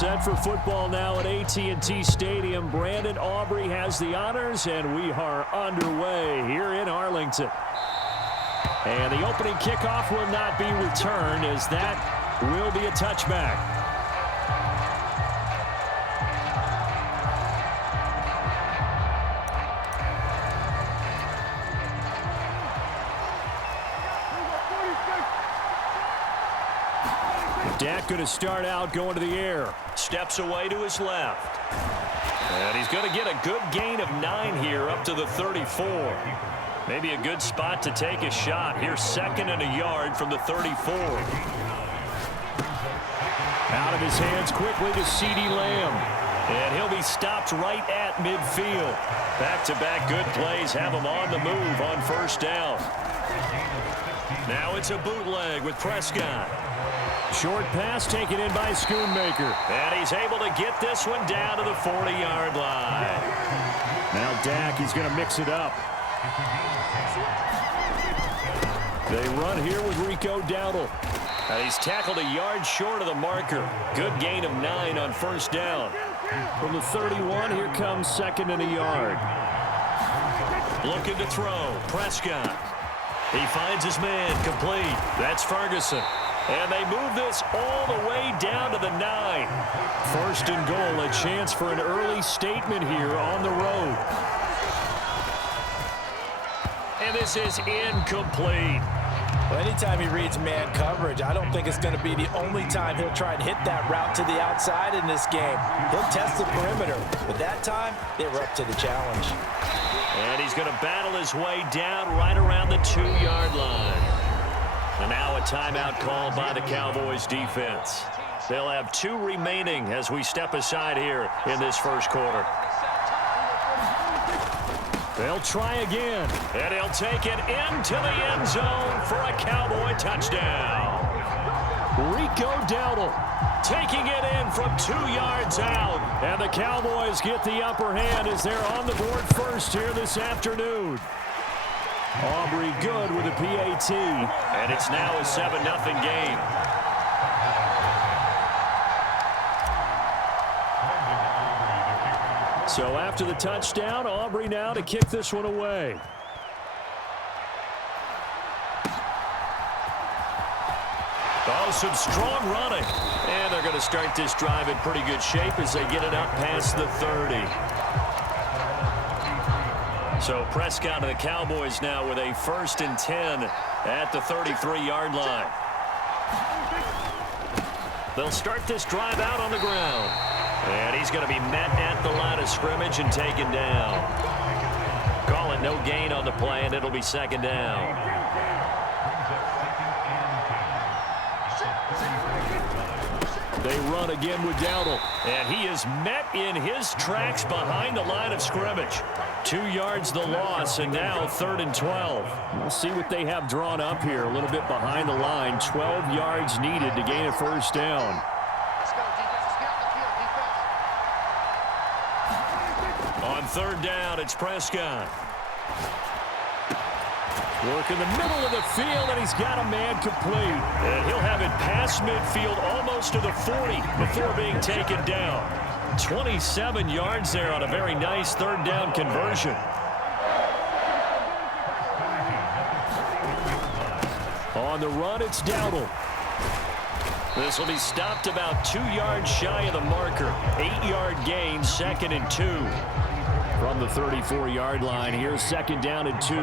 Set for football now at AT&T Stadium. Brandon Aubrey has the honors, and we are underway here in Arlington. And the opening kickoff will not be returned, as that will be a touchback. Dak going to start out going to the air. Steps away to his left. And he's going to get a good gain of 9 here up to the 34. Maybe a good spot to take a shot. Here's 2nd and a yard from the 34. Out of his hands quickly to CeeDee Lamb. And he'll be stopped right at midfield. Back-to-back good plays have him on the move on 1st down. Now it's a bootleg with Prescott. Short pass taken in by Schoonmaker. And he's able to get this one down to the 40-yard line. Now Dak, he's going to mix it up. They run here with Rico Dowdle. And he's tackled a yard short of the marker. Good gain of 9 on 1st down. From the 31, here comes 2nd and a yard. Looking to throw. Prescott. He finds his man complete. That's Ferguson. And they move this all the way down to the 9. 1st and goal, a chance for an early statement here on the road. And this is incomplete. Well, anytime he reads man coverage, I don't think it's going to be the only time he'll try and hit that route to the outside in this game. He'll test the perimeter, but that time, they were up to the challenge. And he's going to battle his way down right around the 2-yard line. And now a timeout called by the Cowboys defense. They'll have 2 remaining as we step aside here in this 1st quarter. They'll try again. And he'll take it into the end zone for a Cowboy touchdown. Rico Dowdle taking it in from 2 yards out. And the Cowboys get the upper hand as they're on the board first here this afternoon. Aubrey good with a PAT. And it's now a 7-0 game. So after the touchdown, Aubrey now to kick this one away. Oh, some strong running. And they're going to start this drive in pretty good shape as they get it up past the 30. So Prescott and the Cowboys now with a 1st and 10 at the 33-yard line. They'll start this drive out on the ground. And he's going to be met at the line of scrimmage and taken down. Call it no gain on the play, and it'll be 2nd down. They run again with Dowdle. And he is met in his tracks behind the line of scrimmage. 2 yards the loss, and now 3rd and 12. We'll see what they have drawn up here. A little bit behind the line. 12 yards needed to gain a 1st down. On 3rd down, it's Prescott. Work in the middle of the field, and he's got a man complete. And he'll have it past midfield almost to the 40 before being taken down. 27 yards there on a very nice 3rd down conversion. On the run, it's Dowdle. This will be stopped about 2 yards shy of the marker. 8-yard gain, 2nd and 2. From the 34-yard line, here's 2nd down and 2.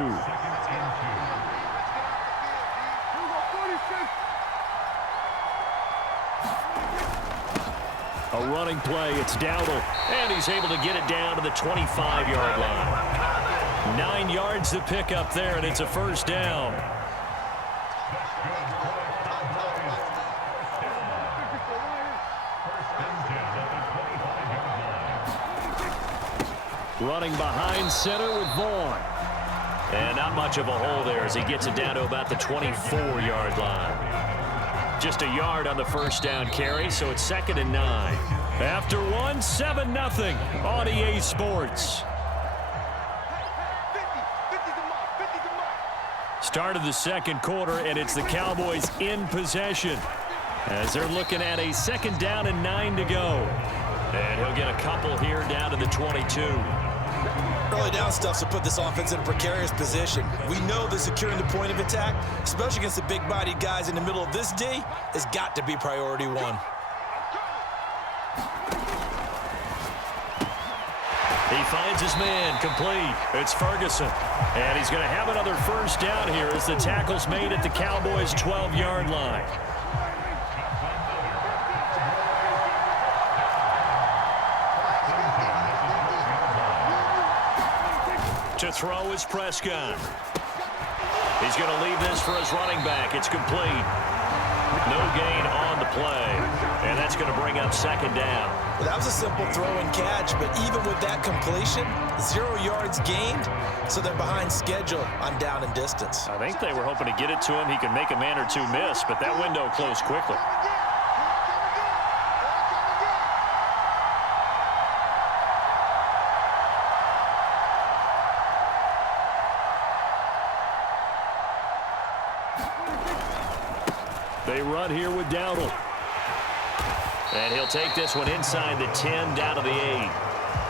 A running play, it's Dowdle, and he's able to get it down to the 25-yard line. 9 yards to pick up there, and it's a 1st down. Running behind center with Vaughn. And not much of a hole there as he gets it down to about the 24-yard line. Just a yard on the 1st down carry, so it's 2nd and 9. After one, 7-0 on EA Sports. Start of the 2nd quarter, and it's the Cowboys in possession. As they're looking at a 2nd down and 9 to go. And he'll get a couple here down to the 22. Early down stuff to put this offense in a precarious position. We know that securing the point of attack, especially against the big-bodied guys in the middle of this D, has got to be priority one. He finds his man, complete. It's Ferguson. And he's going to have another 1st down here as the tackle's made at the Cowboys' 12-yard line. To throw is Prescott. He's going to leave this for his running back. It's complete. No gain on the play. And that's going to bring up 2nd down. Well, that was a simple throw and catch, but even with that completion, 0 yards gained, so they're behind schedule on down and distance. I think they were hoping to get it to him. He could make a man or two miss, but that window closed quickly. They run here with Dowdle. And he'll take this one inside the 10 down to the 8.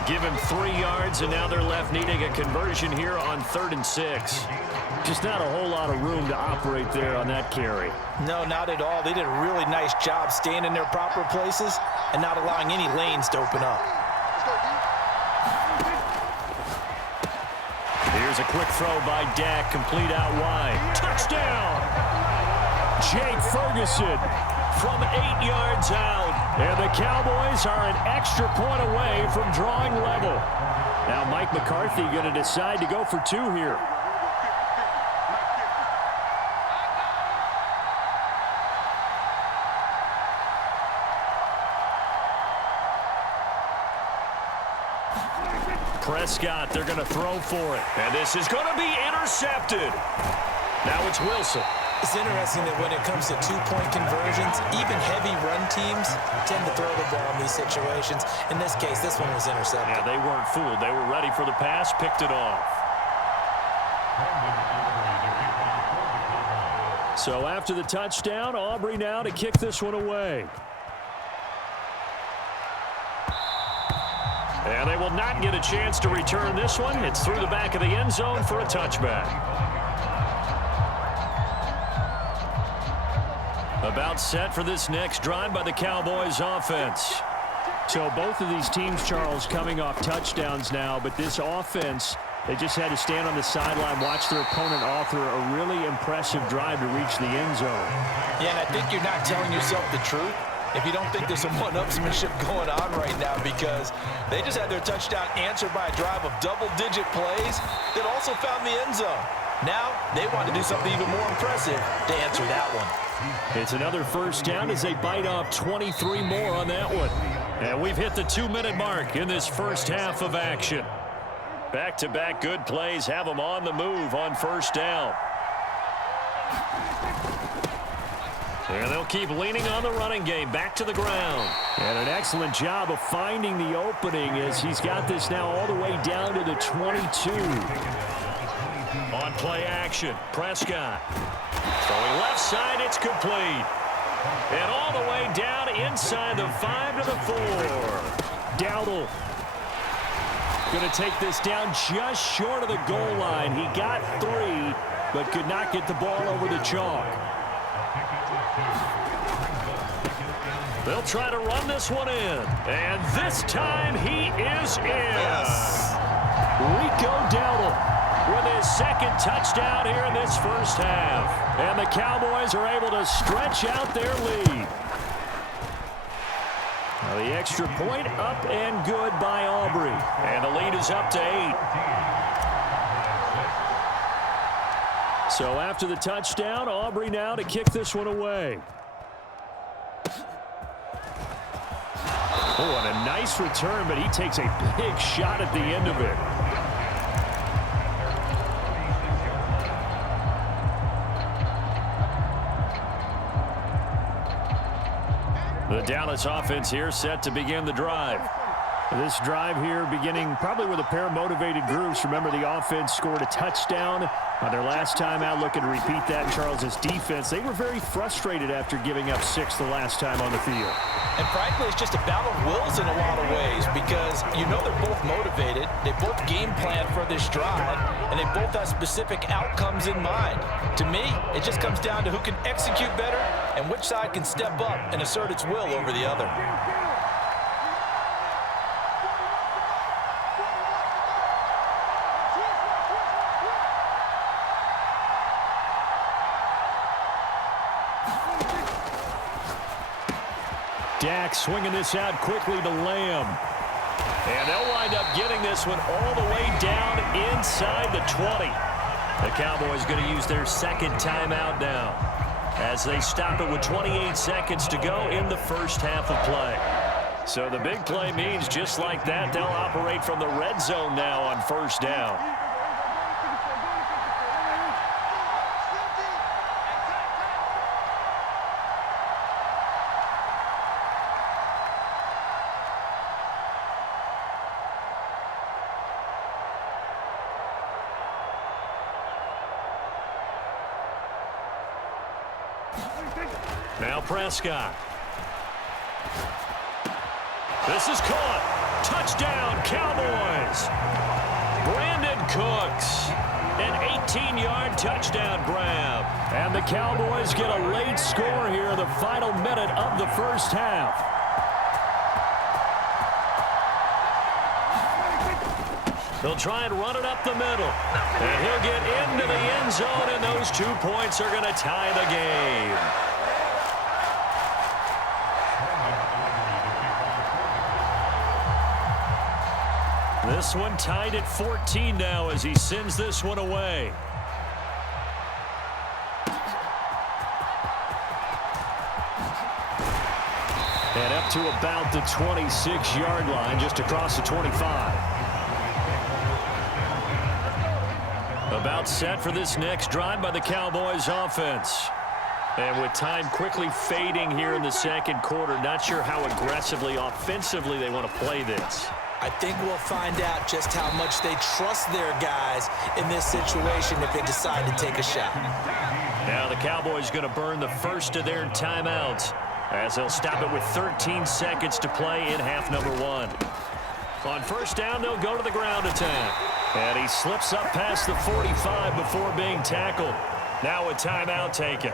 Give him 3 yards, and now they're left needing a conversion here on 3rd and 6. Just not a whole lot of room to operate there on that carry. No, not at all. They did a really nice job staying in their proper places and not allowing any lanes to open up. Here's a quick throw by Dak, complete out wide. Touchdown! Jake Ferguson from 8 yards out. And the Cowboys are an extra point away from drawing level. Now Mike McCarthy going to decide to go for 2 here. Prescott, they're going to throw for it. And this is going to be intercepted. Now it's Wilson. It's interesting that when it comes to 2-point conversions, even heavy run teams tend to throw the ball in these situations. In this case, this one was intercepted. Yeah, they weren't fooled. They were ready for the pass, picked it off. So after the touchdown, Aubrey now to kick this one away. And they will not get a chance to return this one. It's through the back of the end zone for a touchback. About set for this next drive by the Cowboys offense. So both of these teams, Charles, coming off touchdowns now, but this offense, they just had to stand on the sideline, watch their opponent author a really impressive drive to reach the end zone. Yeah, and I think you're not telling yourself the truth if you don't think there's some one-upsmanship going on right now, because they just had their touchdown answered by a drive of double-digit plays that also found the end zone. Now they want to do something even more impressive to answer that one. It's another 1st down as they bite off 23 more on that one. And we've hit the 2-minute mark in this first half of action. Back-to-back good plays have them on the move on 1st down. And they'll keep leaning on the running game, back to the ground. And an excellent job of finding the opening as he's got this now all the way down to the 22. On play action, Prescott. Throwing left side, it's complete. And all the way down inside the 5 to the 4. Dowdle going to take this down just short of the goal line. He got 3, but could not get the ball over the chalk. They'll try to run this one in. And this time he is in. Yes. Rico Dowdle with his 2nd touchdown here in this first half. And the Cowboys are able to stretch out their lead. Now the extra point up and good by Aubrey. And the lead is up to 8. So after the touchdown, Aubrey now to kick this one away. Oh, and a nice return, but he takes a big shot at the end of it. The Dallas offense here set to begin the drive. This drive here beginning probably with a pair of motivated groups. Remember, the offense scored a touchdown on their last time out, looking to repeat that in Charles's defense. They were very frustrated after giving up 6 the last time on the field. And frankly, it's just a battle of wills in a lot of ways because you know they're both motivated. They both game plan for this drive, and they both have specific outcomes in mind. To me, it just comes down to who can execute better and which side can step up and assert its will over the other. Dak swinging this out quickly to Lamb. And they'll wind up getting this one all the way down inside the 20. The Cowboys going to use their second timeout now as they stop it with 28 seconds to go in the first half of play. So the big play means just like that, they'll operate from the red zone now on first down. Now Prescott. This is caught. Touchdown, Cowboys. Brandon Cooks. An 18-yard touchdown grab. And the Cowboys get a late score here in the final minute of the first half. They'll try and run it up the middle. And he'll get into the end zone, and those 2 points are going to tie the game. This one tied at 14 now as he sends this one away. And up to about the 26-yard line, just across the 25. About set for this next drive by the Cowboys offense. And with time quickly fading here in the second quarter, not sure how aggressively, offensively they want to play this. I think we'll find out just how much they trust their guys in this situation if they decide to take a shot. Now the Cowboys going to burn the first of their timeouts as they'll stop it with 13 seconds to play in half number 1. On first down, they'll go to the ground attack. And he slips up past the 45 before being tackled. Now a timeout taken.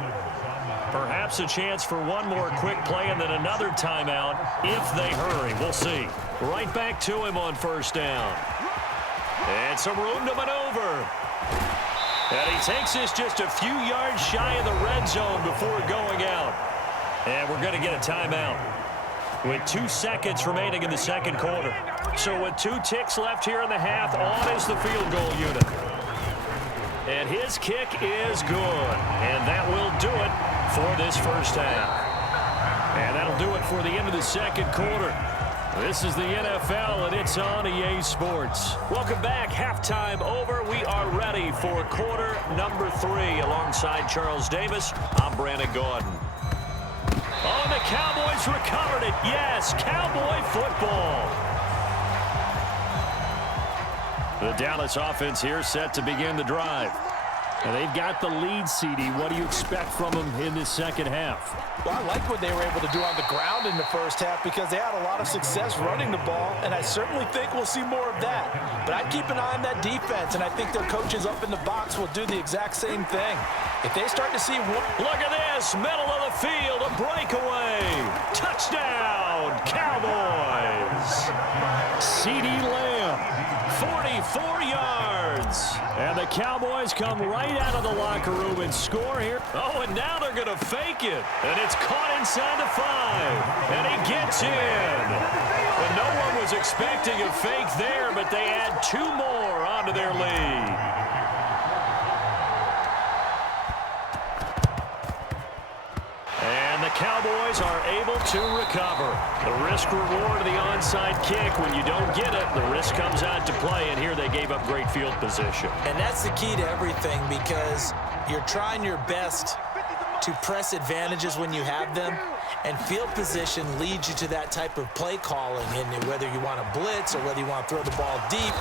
Perhaps a chance for one more quick play and then another timeout if they hurry. We'll see. Right back to him on first down. And some room to maneuver. And he takes this just a few yards shy of the red zone before going out. And we're going to get a timeout with 2 seconds remaining in the second quarter. So with 2 ticks left here in the half, on is the field goal unit. And his kick is good. And that will do it for this first half. And that'll do it for the end of the second quarter. This is the NFL, and it's on EA Sports. Welcome back. Halftime over. We are ready for quarter number 3. Alongside Charles Davis, I'm Brandon Gordon. Oh, and the Cowboys recovered it. Yes, Cowboy football. The Dallas offense here set to begin the drive. And they've got the lead, CD. What do you expect from them in this second half? Well, I like what they were able to do on the ground in the first half because they had a lot of success running the ball, and I certainly think we'll see more of that. But I'd keep an eye on that defense, and I think their coaches up in the box will do the exact same thing. If they start to see one... Look at this, middle of the field, a breakaway. Touchdown, Cowboys. CD Lamb, 44 yards. And the Cowboys come right out of the locker room and score here. Oh, and now they're going to fake it. And it's caught inside the 5. And he gets in. And no one was expecting a fake there, but they add 2 more onto their lead. And the Cowboys are able to recover. The risk reward of the onside kick. When you don't get it, the risk comes out to play, and here they gave up great field position. And that's the key to everything because you're trying your best to press advantages when you have them, And field position leads you to that type of play calling, and whether you want to blitz or whether you want to throw the ball deep,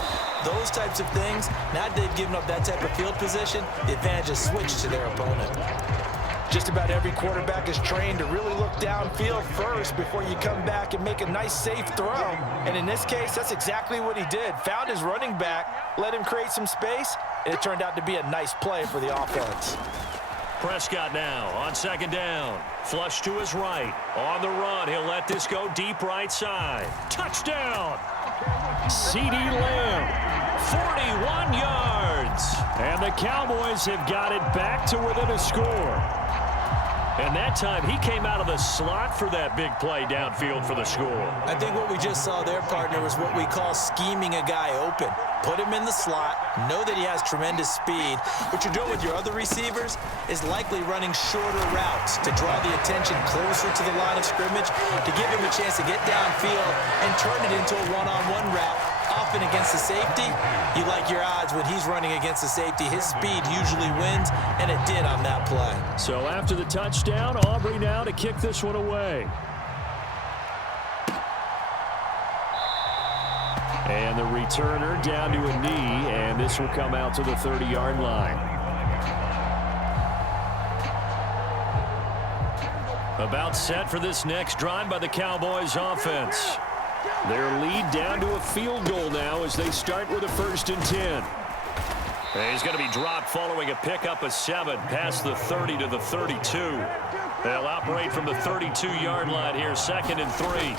those types of things. Now they've given up that type of field position, the advantage is switched to their opponent. Just about every quarterback is trained to really look downfield first before you come back and make a nice, safe throw. And in this case, that's exactly what he did. Found his running back, let him create some space, and it turned out to be a nice play for the offense. Prescott now on second down. Flush to his right. On the run, he'll let this go deep right side. Touchdown! CeeDee Lamb, 41 yards. And the Cowboys have got it back to within a score. And that time, he came out of the slot for that big play downfield for the score. I think what we just saw there, partner, was what we call scheming a guy open. Put him in the slot, know that he has tremendous speed. What you're doing with your other receivers is likely running shorter routes to draw the attention closer to the line of scrimmage, to give him a chance to get downfield and turn it into a one-on-one route. Often against the safety, you like your odds when he's running against the safety. His speed usually wins, and it did on that play. So after the touchdown, Aubrey now to kick this one away. And the returner down to a knee, and this will come out to the 30-yard line. About set for this next drive by the Cowboys offense. Their lead down to a field goal now as they start with a 1st and 10. And he's going to be dropped following a pickup of 7 past the 30 to the 32. They'll operate from the 32-yard line here, 2nd and 3.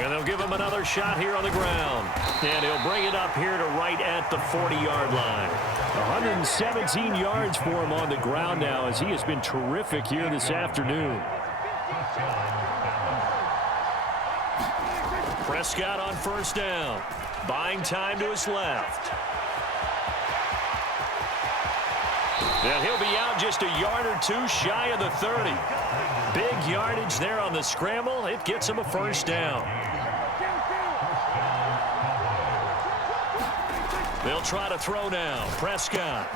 And they'll give him another shot here on the ground. And he'll bring it up here to right at the 40-yard line. 117 yards for him on the ground now as he has been terrific here this afternoon. Prescott on 1st down. Buying time to his left. And he'll be out just a yard or 2 shy of the 30. Big yardage there on the scramble. It gets him a 1st down. They'll try to throw now. Prescott.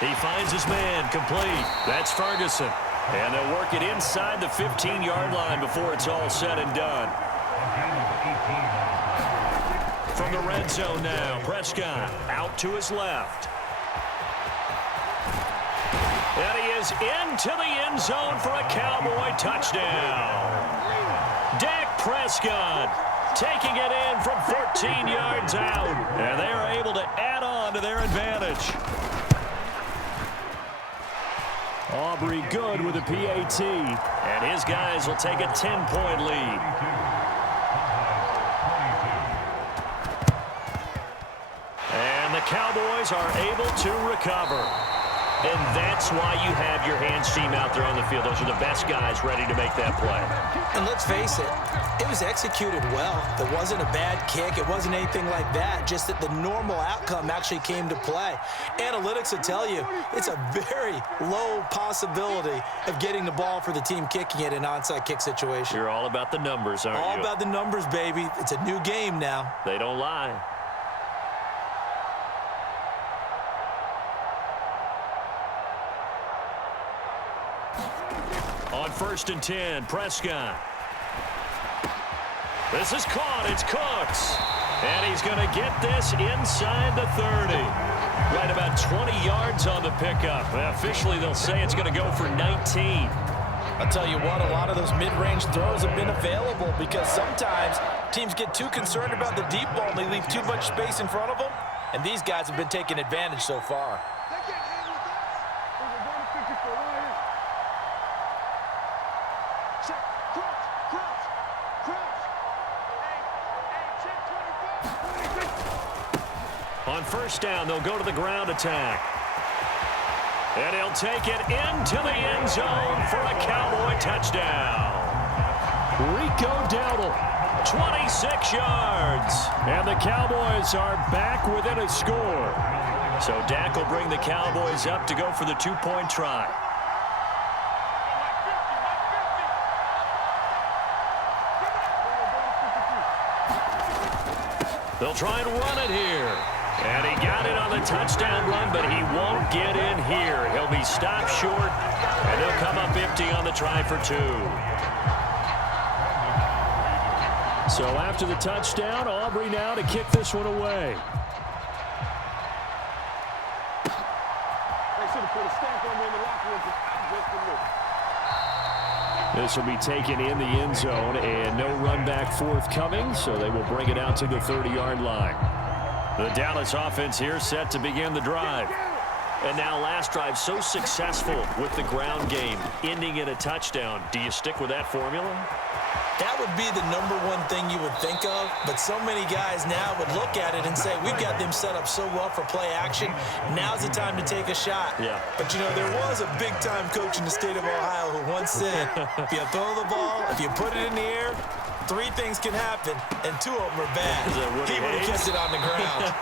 He finds his man complete. That's Ferguson. And they'll work it inside the 15-yard line before it's all said and done. From the red zone now, Prescott out to his left. And he is into the end zone for a Cowboy touchdown. Dak Prescott taking it in from 14 yards out. And they are able to add on to their advantage. Aubrey good with a PAT. And his guys will take a 10-point lead. The Cowboys are able to recover. And that's why you have your hands team out there on the field. Those are the best guys ready to make that play. And let's face it, it was executed well. There wasn't a bad kick. It wasn't anything like that. Just that the normal outcome actually came to play. Analytics will tell you it's a very low possibility of getting the ball for the team kicking it in an onside kick situation. You're all about the numbers, aren't you? All about the numbers, baby. It's a new game now. They don't lie. On 1st and 10, Prescott. This is caught. It's Cooks. And he's going to get this inside the 30. Right about 20 yards on the pickup. Officially, they'll say it's going to go for 19. I'll tell you what, a lot of those mid-range throws have been available because sometimes teams get too concerned about the deep ball and they leave too much space in front of them. And these guys have been taking advantage so far. On 1st down, they'll go to the ground attack. And he'll take it into the end zone for a Cowboy touchdown. Rico Dowdle, 26 yards. And the Cowboys are back within a score. So Dak will bring the Cowboys up to go for the 2-point try. They'll try and run it here. And he got it on the touchdown run, but he won't get in here. He'll be stopped short, and he'll come up empty on the try for 2. So after the touchdown, Aubrey now to kick this one away. They should have put a stamp on me in the locker room just a minute. This will be taken in the end zone, and no run back forthcoming, so they will bring it out to the 30-yard line. The Dallas offense here set to begin the drive. And now last drive so successful with the ground game, ending in a touchdown. Do you stick with that formula? That would be the #1 thing you would think of, but so many guys now would look at it and say, we've got them set up so well for play action. Now's the time to take a shot. Yeah. But, you know, there was a big-time coach in the state of Ohio who once said, if you throw the ball, if you put it in the air, 3 things can happen, and 2 of them are bad. He would have kept it on the ground.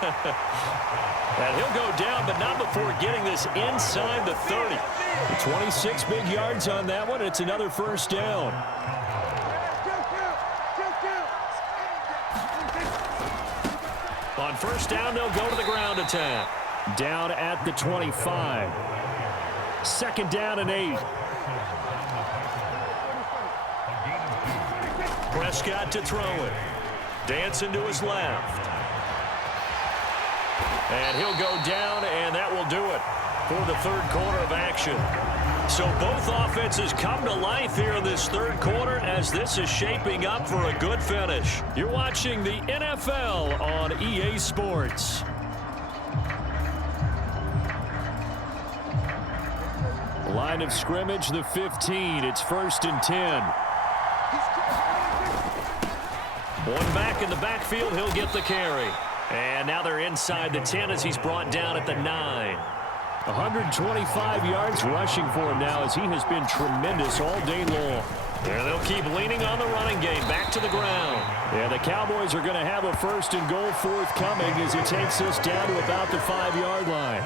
And he'll go down, but not before getting this inside the 30. 26 big yards on that one. It's another first down. On first down, they'll go to the ground attack. Down at the 25. Second down and 8. Prescott to throw it. Dancing to his left. And he'll go down, and that will do it for the third quarter of action. So both offenses come to life here in this third quarter as this is shaping up for a good finish. You're watching the NFL on EA Sports. Line of scrimmage, the 15. It's 1st and 10. One back in the backfield. He'll get the carry. And now they're inside the 10 as he's brought down at the 9. 125 yards rushing for him now as he has been tremendous all day long. And they'll keep leaning on the running game back to the ground. And the Cowboys are going to have a 1st and goal forthcoming as he takes us down to about the 5-yard line.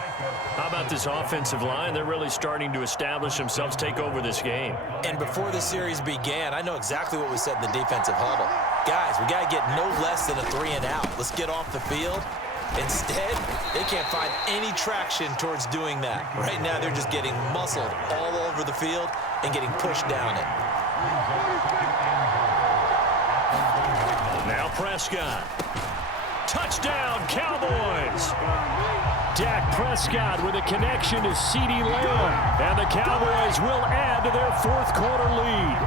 How about this offensive line? They're really starting to establish themselves, take over this game. And before the series began, I know exactly what we said in the defensive huddle. Guys, we got to get no less than a 3 and out. Let's get off the field. Instead, they can't find any traction towards doing that. Right now, they're just getting muscled all over the field and getting pushed down it. Now Prescott. Touchdown, Cowboys! Dak Prescott with a connection to CeeDee Lamb. And the Cowboys will add to their 4th quarter lead.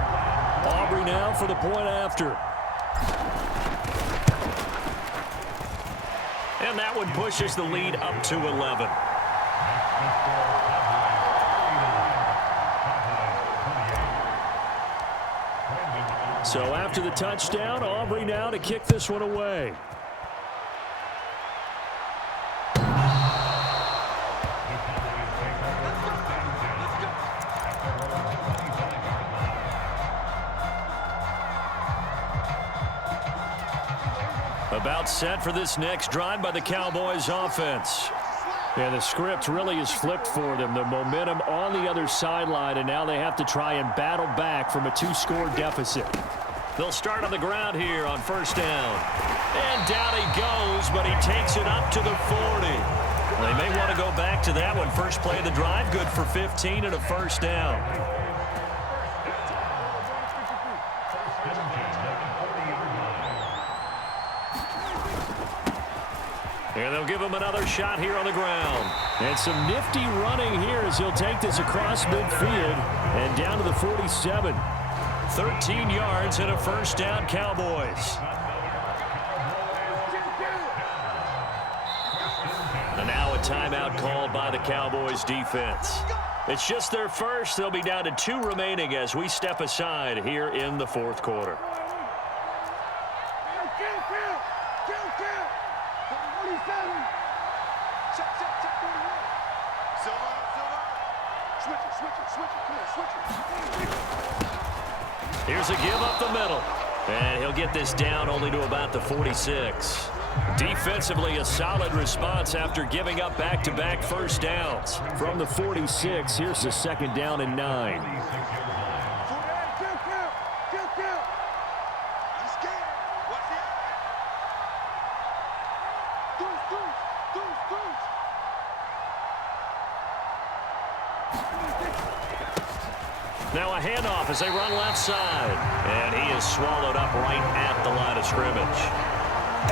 Aubrey now for the point after. And that one pushes the lead up to 11. So after the touchdown, Aubrey now to kick this one away. About set for this next drive by the Cowboys offense. And the script really is flipped for them. The momentum on the other sideline, and now they have to try and battle back from a 2-score deficit. They'll start on the ground here on first down. And down he goes, but he takes it up to the 40. They may want to go back to that one. First play of the drive, good for 15 and a first down. And they'll give him another shot here on the ground. And some nifty running here as he'll take this across midfield and down to the 47. 13 yards and a first down, Cowboys. And now a timeout called by the Cowboys defense. It's just their first. They'll be down to 2 remaining as we step aside here in the 4th quarter. Here's a give up the middle. And he'll get this down only to about the 46. Defensively, a solid response after giving up back-to-back first downs. From the 46, here's the 2nd down and 9. Now a handoff as they run left side. And he is swallowed up right at the line of scrimmage.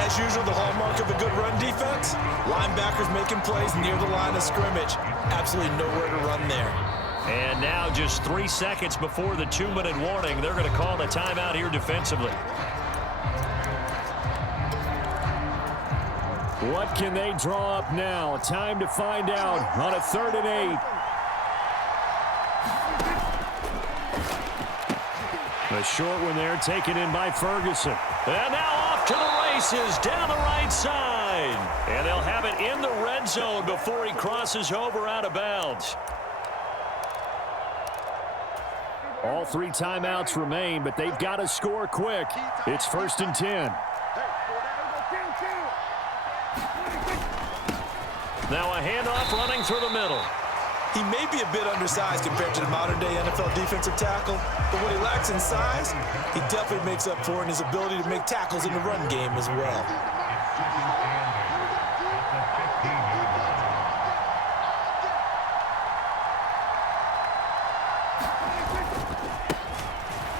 As usual, the hallmark of a good run defense, linebackers making plays near the line of scrimmage. Absolutely nowhere to run there. And now just 3 seconds before the 2-minute warning, they're going to call a timeout here defensively. What can they draw up now? Time to find out on a 3rd and 8. A short one there taken in by Ferguson. And now off to the races down the right side. And they'll have it in the red zone before he crosses over out of bounds. All 3 timeouts remain, but they've got to score quick. It's 1st and 10. Now a handoff running through the middle. He may be a bit undersized compared to the modern-day NFL defensive tackle, but what he lacks in size, he definitely makes up for in his ability to make tackles in the run game as well.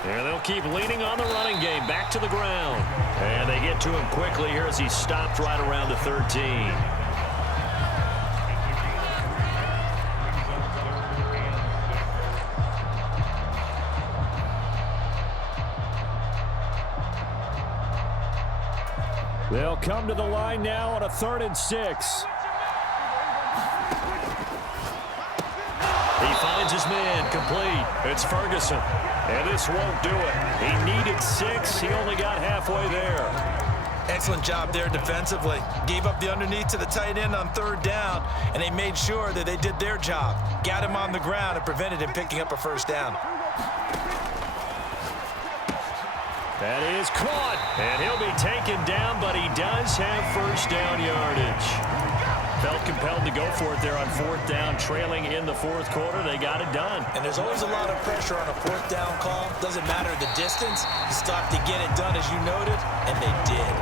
And they'll keep leaning on the running game back to the ground. And they get to him quickly here as he stopped right around the 13. They'll come to the line now on a 3rd and 6. He finds his man complete. It's Ferguson. And this won't do it. He needed 6. He only got halfway there. Excellent job there defensively. Gave up the underneath to the tight end on 3rd down, and they made sure that they did their job. Got him on the ground and prevented him picking up a 1st down. That is caught, and he'll be taken down, but he does have 1st down yardage. Felt compelled to go for it there on 4th down, trailing in the 4th quarter. They got it done. And there's always a lot of pressure on a 4th down call. Doesn't matter the distance. You stop to get it done, as you noted, and they did.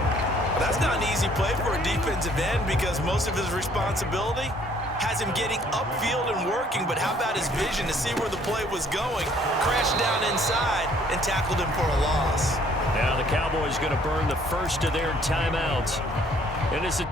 But that's not an easy play for a defensive end because most of his responsibility has him getting upfield and working, but how about his vision to see where the play was going, crashed down inside, and tackled him for a loss. Now the Cowboys going to burn the first of their timeouts. And it's a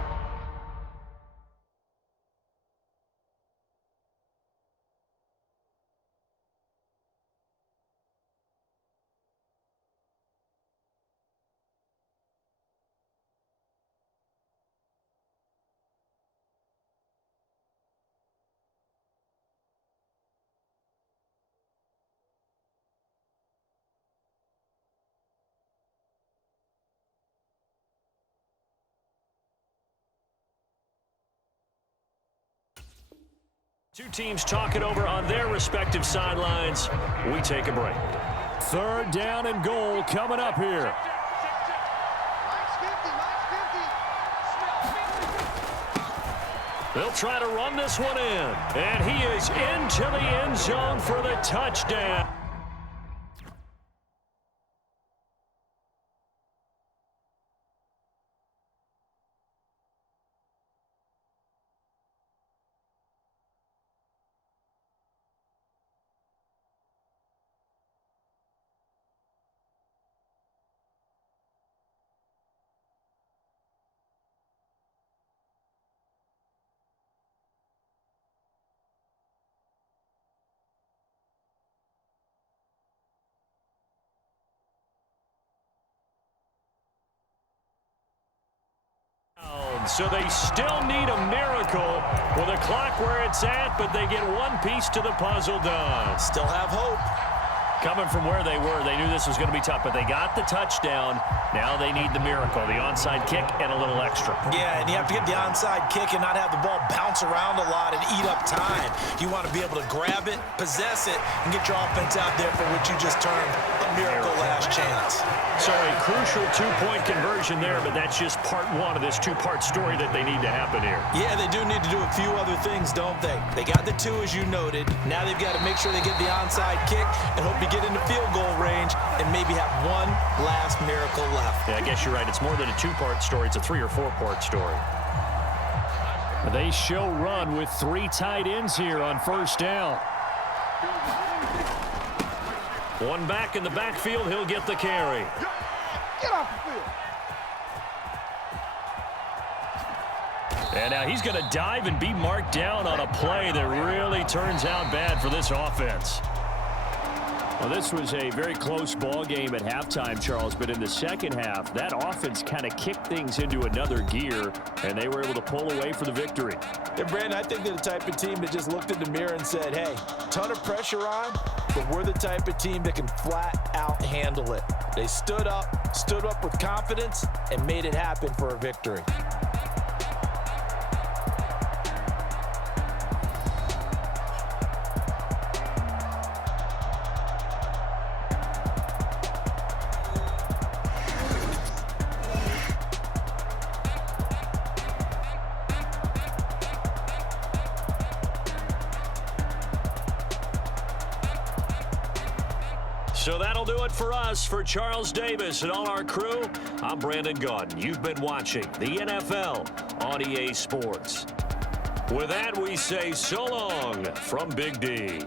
two teams talking over on their respective sidelines. We take a break. 3rd down and goal coming up here. They'll try to run this one in. And he is into the end zone for the touchdown. So they still need a miracle with a clock where it's at, but they get one piece to the puzzle done. Still have hope. Coming from where they were, they knew this was going to be tough, but they got the touchdown. Now they need the miracle, the onside kick and a little extra. Yeah, and you have to get the onside kick and not have the ball bounce around a lot and eat up time. You want to be able to grab it, possess it, and get your offense out there for what you just termed a miracle last chance. So a crucial 2-point conversion there, but that's just part 1 of this 2-part story that they need to happen here. Yeah, they do need to do a few other things, don't they? They got the 2, as you noted. Now they've got to make sure they get the onside kick and hope to get into field goal range and maybe have one last miracle left. Yeah, I guess you're right. It's more than a 2-part story. It's a 3- or 4-part story. They show run with 3 tight ends here on 1st down. One back in the backfield. He'll get the carry. Get off the field. And now he's going to dive and be marked down on a play that really turns out bad for this offense. Well, this was a very close ball game at halftime, Charles, but in the second half, that offense kind of kicked things into another gear, and they were able to pull away for the victory. And, Brandon, I think they're the type of team that just looked in the mirror and said, hey, ton of pressure on, but we're the type of team that can flat out handle it. They stood up with confidence, and made it happen for a victory. So that'll do it for us. For Charles Davis and all our crew, I'm Brandon Gaudin. You've been watching the NFL on EA Sports. With that, we say so long from Big D.